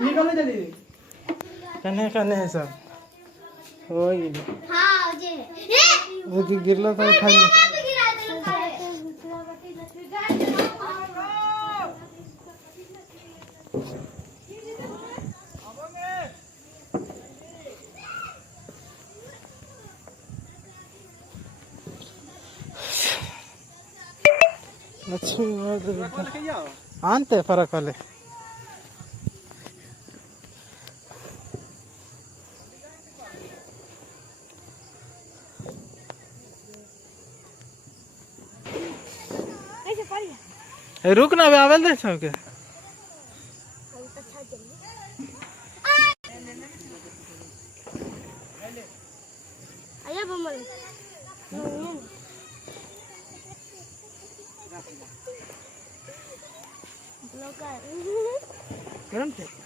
निकल जल्दी कने कने है सब होई हां जे वो की गिरला तो उठा ले लक्ष्मी आनते फरक वाले रुक ना आवेल दे छौ के आया बमल ब्लॉक है करम थे